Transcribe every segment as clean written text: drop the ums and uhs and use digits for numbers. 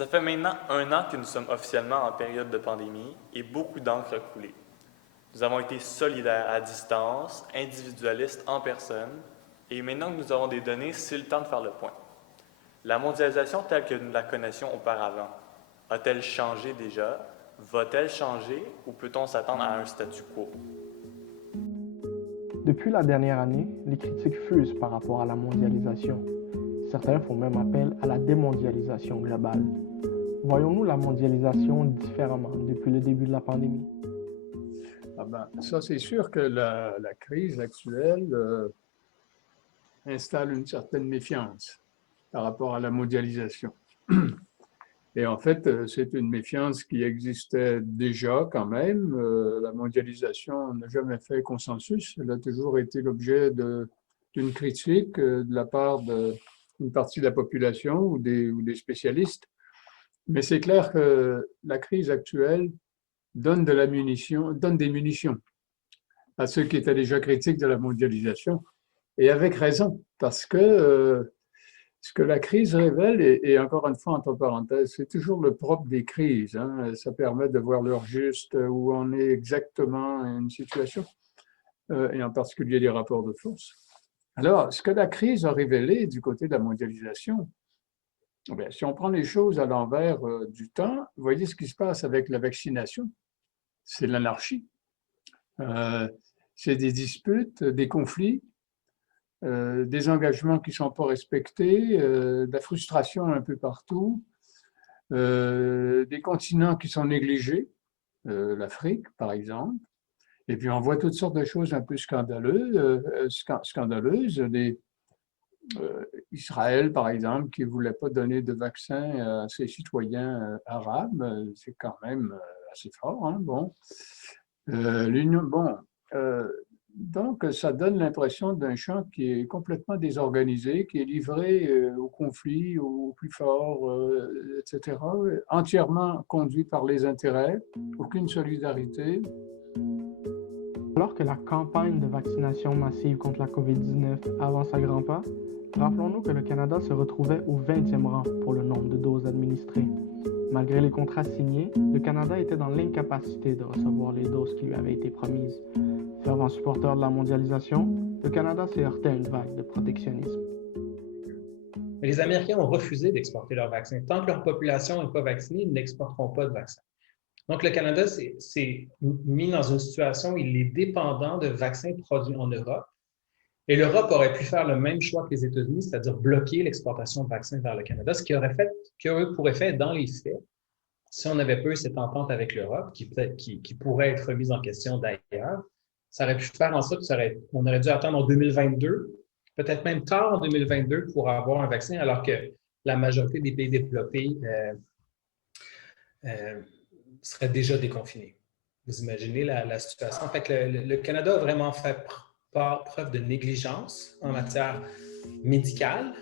Ça fait maintenant un an que nous sommes officiellement en période de pandémie et beaucoup d'encre a coulé. Nous avons été solidaires à distance, individualistes en personne, et maintenant que nous avons des données, c'est le temps de faire le point. La mondialisation telle que nous la connaissions auparavant, a-t-elle changé déjà? Va-t-elle changer ou peut-on s'attendre à un statu quo? Depuis la dernière année, les critiques fusent par rapport à la mondialisation. Certains font même appel à la démondialisation globale. Voyons-nous la mondialisation différemment depuis le début de la pandémie? Ça, c'est sûr que la crise actuelle installe une certaine méfiance par rapport à la mondialisation. Et en fait, c'est une méfiance qui existait déjà quand même. La mondialisation n'a jamais fait consensus. Elle a toujours été l'objet d'une critique de la part d'une partie de la population ou des spécialistes. Mais c'est clair que la crise actuelle donne des munitions à ceux qui étaient déjà critiques de la mondialisation, et avec raison, parce que ce que la crise révèle, et encore une fois, entre parenthèses, c'est toujours le propre des crises, hein, ça permet de voir l'heure juste, où on est exactement à une situation, et en particulier les rapports de force. Alors, ce que la crise a révélé du côté de la mondialisation, si on prend les choses à l'envers du temps, vous voyez ce qui se passe avec la vaccination, c'est l'anarchie. C'est des disputes, des conflits, des engagements qui ne sont pas respectés, de la frustration un peu partout, des continents qui sont négligés, l'Afrique par exemple. Et puis on voit toutes sortes de choses un peu scandaleuses. Israël par exemple qui ne voulait pas donner de vaccin à ses citoyens arabes, c'est quand même assez fort, hein, bon. Euh, donc, ça donne l'impression d'un champ qui est complètement désorganisé, qui est livré au conflit, au plus fort, etc., entièrement conduit par les intérêts, aucune solidarité. Alors que la campagne de vaccination massive contre la COVID-19 avance à grands pas, rappelons-nous que le Canada se retrouvait au 20e rang pour le nombre de doses administrées. Malgré les contrats signés, le Canada était dans l'incapacité de recevoir les doses qui lui avaient été promises. Fervent supporter de la mondialisation, le Canada s'est heurté à une vague de protectionnisme. Mais les Américains ont refusé d'exporter leurs vaccins. Tant que leur population n'est pas vaccinée, ils n'exporteront pas de vaccins. Donc, le Canada s'est mis dans une situation où il est dépendant de vaccins produits en Europe. Et l'Europe aurait pu faire le même choix que les États-Unis, c'est-à-dire bloquer l'exportation de vaccins vers le Canada, ce qui aurait pour effet, dans les faits, si on n'avait pas eu cette entente avec l'Europe, qui pourrait être remise en question d'ailleurs, ça aurait pu faire en sorte qu'on aurait dû attendre en 2022, peut-être même tard en 2022, pour avoir un vaccin, alors que la majorité des pays développés seraient déjà déconfinés. Vous imaginez la situation. En fait, le Canada a vraiment fait preuve de négligence en matière médicale.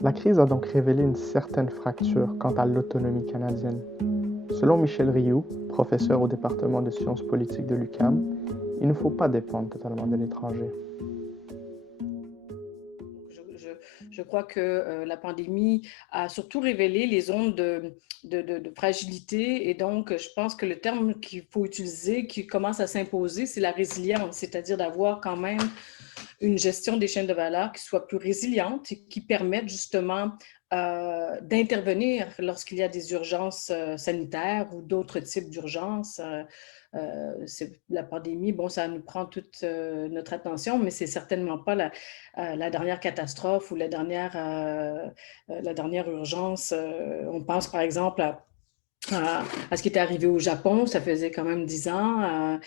La crise a donc révélé une certaine fracture quant à l'autonomie canadienne. Selon Michel Rioux, professeur au département de sciences politiques de l'UQAM, il ne faut pas dépendre totalement de l'étranger. Je crois que la pandémie a surtout révélé les zones de fragilité, et donc je pense que le terme qu'il faut utiliser, qui commence à s'imposer, c'est la résilience, c'est-à-dire d'avoir quand même une gestion des chaînes de valeur qui soit plus résiliente et qui permette justement d'intervenir lorsqu'il y a des urgences sanitaires ou d'autres types d'urgences. La pandémie, bon, ça nous prend toute notre attention, mais c'est certainement pas la dernière catastrophe ou la dernière urgence. On pense par exemple à ce qui était arrivé au Japon, ça faisait quand même 10 ans.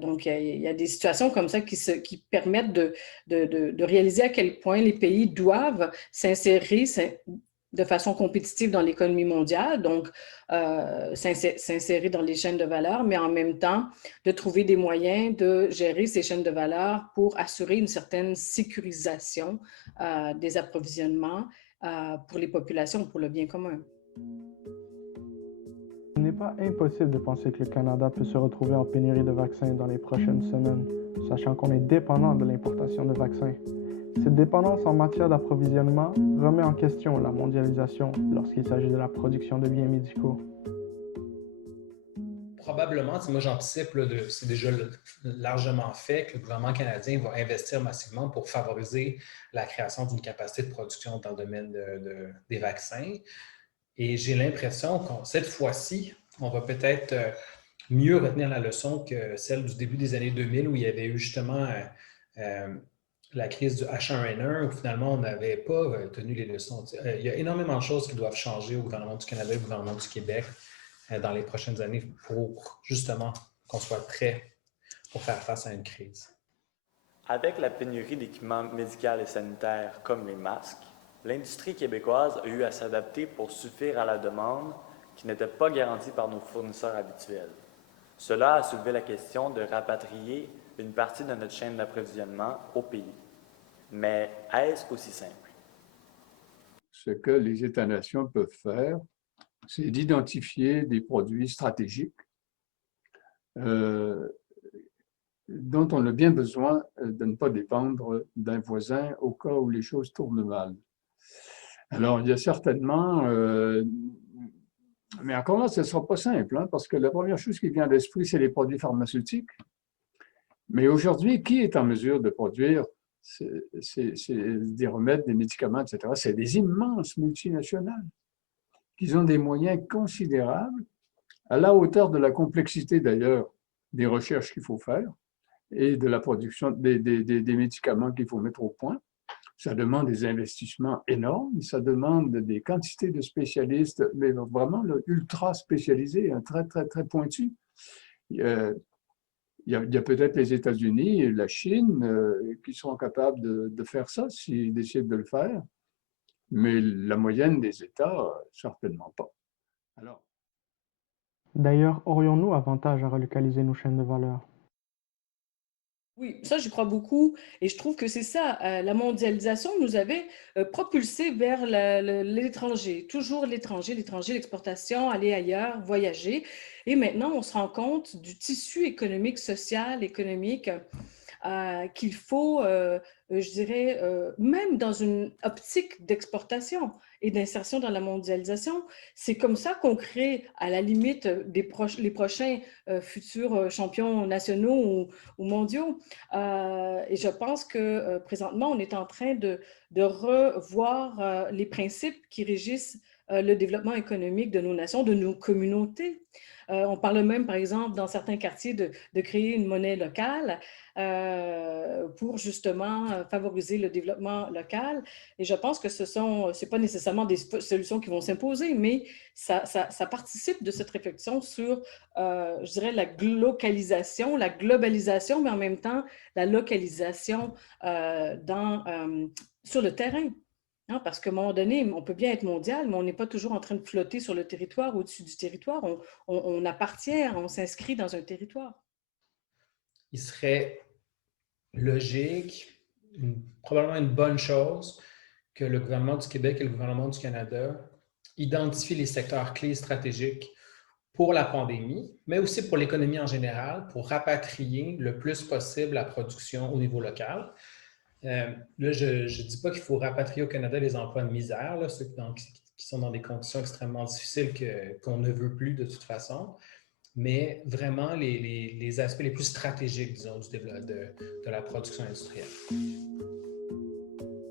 Donc, il y a des situations comme ça qui permettent de réaliser à quel point les pays doivent s'insérer de façon compétitive dans l'économie mondiale, donc s'insérer dans les chaînes de valeur, mais en même temps de trouver des moyens de gérer ces chaînes de valeur pour assurer une certaine sécurisation des approvisionnements pour les populations, pour le bien commun. Il n'est pas impossible de penser que le Canada peut se retrouver en pénurie de vaccins dans les prochaines semaines, sachant qu'on est dépendant de l'importation de vaccins. Cette dépendance en matière d'approvisionnement remet en question la mondialisation lorsqu'il s'agit de la production de biens médicaux. Probablement, moi j'anticipe, c'est déjà largement fait, que le gouvernement canadien va investir massivement pour favoriser la création d'une capacité de production dans le domaine des vaccins. Et j'ai l'impression que cette fois-ci, on va peut-être mieux retenir la leçon que celle du début des années 2000 où il y avait eu justement la crise du H1N1 où finalement on n'avait pas tenu les leçons. Il y a énormément de choses qui doivent changer au gouvernement du Canada et au gouvernement du Québec dans les prochaines années pour justement qu'on soit prêt pour faire face à une crise. Avec la pénurie d'équipements médicaux et sanitaires comme les masques, l'industrie québécoise a eu à s'adapter pour suffire à la demande qui n'était pas garantie par nos fournisseurs habituels. Cela a soulevé la question de rapatrier une partie de notre chaîne d'approvisionnement au pays. Mais est-ce aussi simple? Ce que les États-nations peuvent faire, c'est d'identifier des produits stratégiques dont on a bien besoin de ne pas dépendre d'un voisin au cas où les choses tournent mal. Alors, il y a certainement, mais encore là, ce ne sera pas simple, hein, parce que la première chose qui vient à l'esprit, c'est les produits pharmaceutiques. Mais aujourd'hui, qui est en mesure de produire des remèdes, des médicaments, etc.? C'est des immenses multinationales qui ont des moyens considérables, à la hauteur de la complexité d'ailleurs des recherches qu'il faut faire et de la production des médicaments qu'il faut mettre au point. Ça demande des investissements énormes, ça demande des quantités de spécialistes, mais vraiment ultra spécialisés, très, très, très pointus. Il y a peut-être les États-Unis et la Chine qui sont capables de faire ça s'ils décident de le faire, mais la moyenne des États, certainement pas. Alors, D'ailleurs, aurions-nous avantage à relocaliser nos chaînes de valeur? Oui, ça, j'y crois beaucoup. Et je trouve que c'est ça, la mondialisation nous avait propulsés vers l'étranger, toujours l'étranger, l'exportation, aller ailleurs, voyager. Et maintenant, on se rend compte du tissu économique, social, économique qu'il faut, je dirais, même dans une optique d'exportation et d'insertion dans la mondialisation. C'est comme ça qu'on crée, à la limite, les prochains futurs champions nationaux ou mondiaux. Et je pense que présentement, on est en train de revoir les principes qui régissent le développement économique de nos nations, de nos communautés. On parle même, par exemple, dans certains quartiers, de créer une monnaie locale pour justement favoriser le développement local. Et je pense que c'est pas nécessairement des solutions qui vont s'imposer, mais ça participe de cette réflexion sur, je dirais, la localisation, la globalisation, mais en même temps, la localisation sur le terrain. Non, parce qu'à un moment donné, on peut bien être mondial, mais on n'est pas toujours en train de flotter sur le territoire, au-dessus du territoire. On appartient, on s'inscrit dans un territoire. Il serait logique, probablement une bonne chose, que le gouvernement du Québec et le gouvernement du Canada identifient les secteurs clés stratégiques pour la pandémie, mais aussi pour l'économie en général, pour rapatrier le plus possible la production au niveau local. Là, je ne dis pas qu'il faut rapatrier au Canada les emplois de misère, là, ceux qui sont dans des conditions extrêmement difficiles qu'on ne veut plus de toute façon, mais vraiment les aspects les plus stratégiques, disons, de la production industrielle.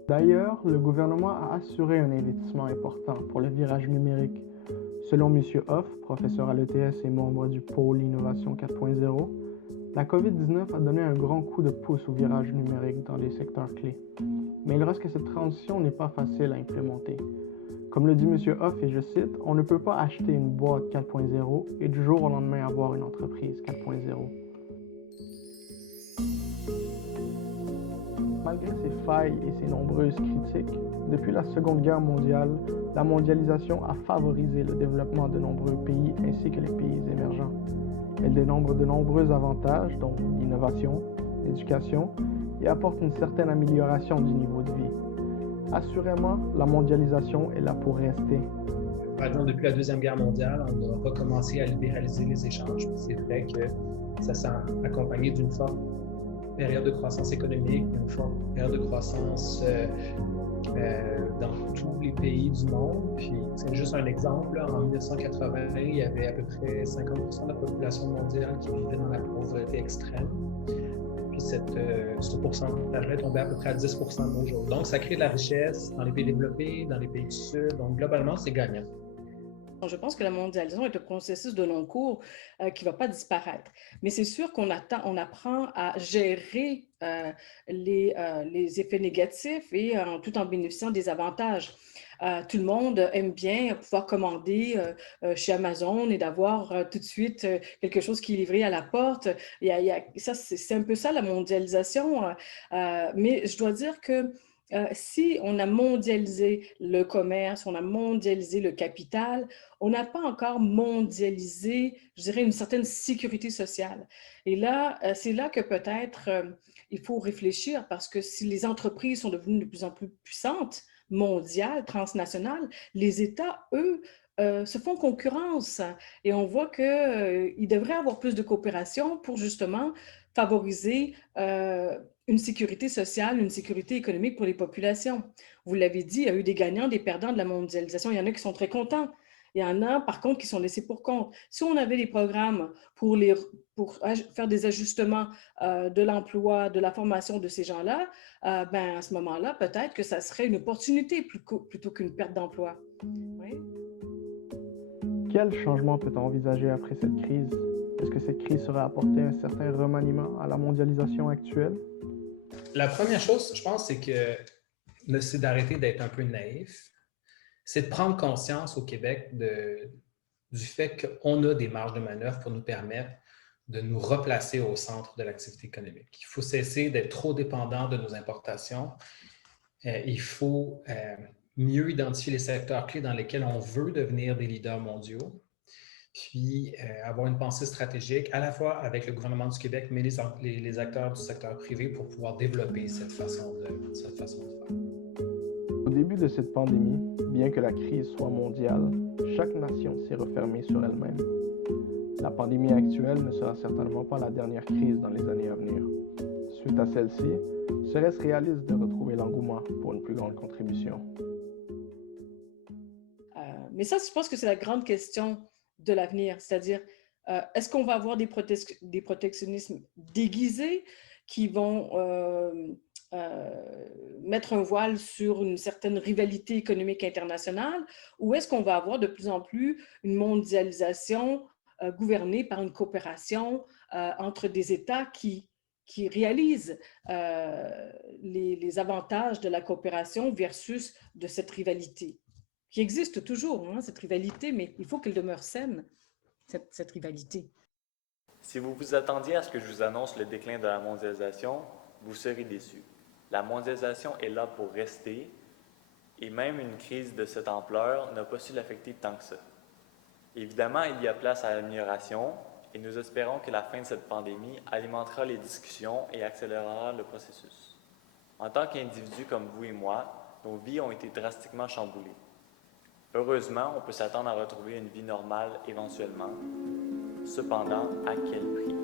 D'ailleurs, le gouvernement a assuré un investissement important pour le virage numérique. Selon M. Hoff, professeur à l'ETS et membre du pôle Innovation 4.0, la COVID-19 a donné un grand coup de pouce au virage numérique dans les secteurs clés. Mais il reste que cette transition n'est pas facile à implémenter. Comme le dit M. Hoff, et je cite, « On ne peut pas acheter une boîte 4.0 et du jour au lendemain avoir une entreprise 4.0. » Malgré ses failles et ses nombreuses critiques, depuis la Seconde Guerre mondiale, la mondialisation a favorisé le développement de nombreux pays ainsi que les pays émergents. Elle dénombre de nombreux avantages, dont l'innovation, l'éducation, et apporte une certaine amélioration du niveau de vie. Assurément, la mondialisation est là pour rester. Par exemple, depuis la Deuxième Guerre mondiale, on a recommencé à libéraliser les échanges. C'est vrai que ça s'est accompagné d'une forte période de croissance économique, une forte période de croissance dans tous les pays du monde. Puis, c'est juste un exemple. Là, en 1980, il y avait à peu près 50% de la population mondiale qui vivait dans la pauvreté extrême. Puis, ce pourcentage-là est tombé à peu près à 10% de nos jours. Donc, ça crée de la richesse dans les pays développés, dans les pays du Sud. Donc, globalement, c'est gagnant. Je pense que la mondialisation est un processus de long cours qui ne va pas disparaître. Mais c'est sûr qu'on apprend à gérer les effets négatifs et tout en bénéficiant des avantages. Tout le monde aime bien pouvoir commander chez Amazon et d'avoir tout de suite quelque chose qui est livré à la porte. Ça, c'est un peu ça, la mondialisation. Mais je dois dire que si on a mondialisé le commerce, on a mondialisé le capital, on n'a pas encore mondialisé, je dirais, une certaine sécurité sociale. Et là, c'est là que peut-être il faut réfléchir parce que si les entreprises sont devenues de plus en plus puissantes, mondiales, transnationales, les États, eux, se font concurrence et on voit qu'il devrait y avoir plus de coopération pour justement favoriser une sécurité sociale, une sécurité économique pour les populations. Vous l'avez dit, il y a eu des gagnants, des perdants de la mondialisation. Il y en a qui sont très contents. Il y en a, par contre, qui sont laissés pour compte. Si on avait des programmes pour faire des ajustements de l'emploi, de la formation de ces gens-là, à ce moment-là, peut-être que ça serait une opportunité plutôt qu'une perte d'emploi. Oui? Quel changement peut-on envisager après cette crise? Est-ce que cette crise serait apporter un certain remaniement à la mondialisation actuelle? La première chose, je pense, c'est d'arrêter d'être un peu naïf. C'est de prendre conscience au Québec du fait qu'on a des marges de manœuvre pour nous permettre de nous replacer au centre de l'activité économique. Il faut cesser d'être trop dépendant de nos importations. Il faut mieux identifier les secteurs clés dans lesquels on veut devenir des leaders mondiaux, puis avoir une pensée stratégique à la fois avec le gouvernement du Québec, mais les acteurs du secteur privé pour pouvoir développer cette façon de faire. Au début de cette pandémie, bien que la crise soit mondiale, chaque nation s'est refermée sur elle-même. La pandémie actuelle ne sera certainement pas la dernière crise dans les années à venir. Suite à celle-ci, serait-ce réaliste de retrouver l'engouement pour une plus grande contribution? Mais ça, je pense que c'est la grande question de l'avenir, c'est-à-dire, est-ce qu'on va avoir des protectionnismes déguisés qui vont mettre un voile sur une certaine rivalité économique internationale, ou est-ce qu'on va avoir de plus en plus une mondialisation gouvernée par une coopération entre des États qui réalisent les avantages de la coopération versus de cette rivalité, qui existe toujours, hein, cette rivalité, mais il faut qu'elle demeure saine, cette rivalité. Si vous vous attendiez à ce que je vous annonce le déclin de la mondialisation, vous serez déçus. La mondialisation est là pour rester et même une crise de cette ampleur n'a pas su l'affecter tant que ça. Évidemment, il y a place à l'amélioration et nous espérons que la fin de cette pandémie alimentera les discussions et accélérera le processus. En tant qu'individus comme vous et moi, nos vies ont été drastiquement chamboulées. Heureusement, on peut s'attendre à retrouver une vie normale éventuellement. Cependant, à quel prix?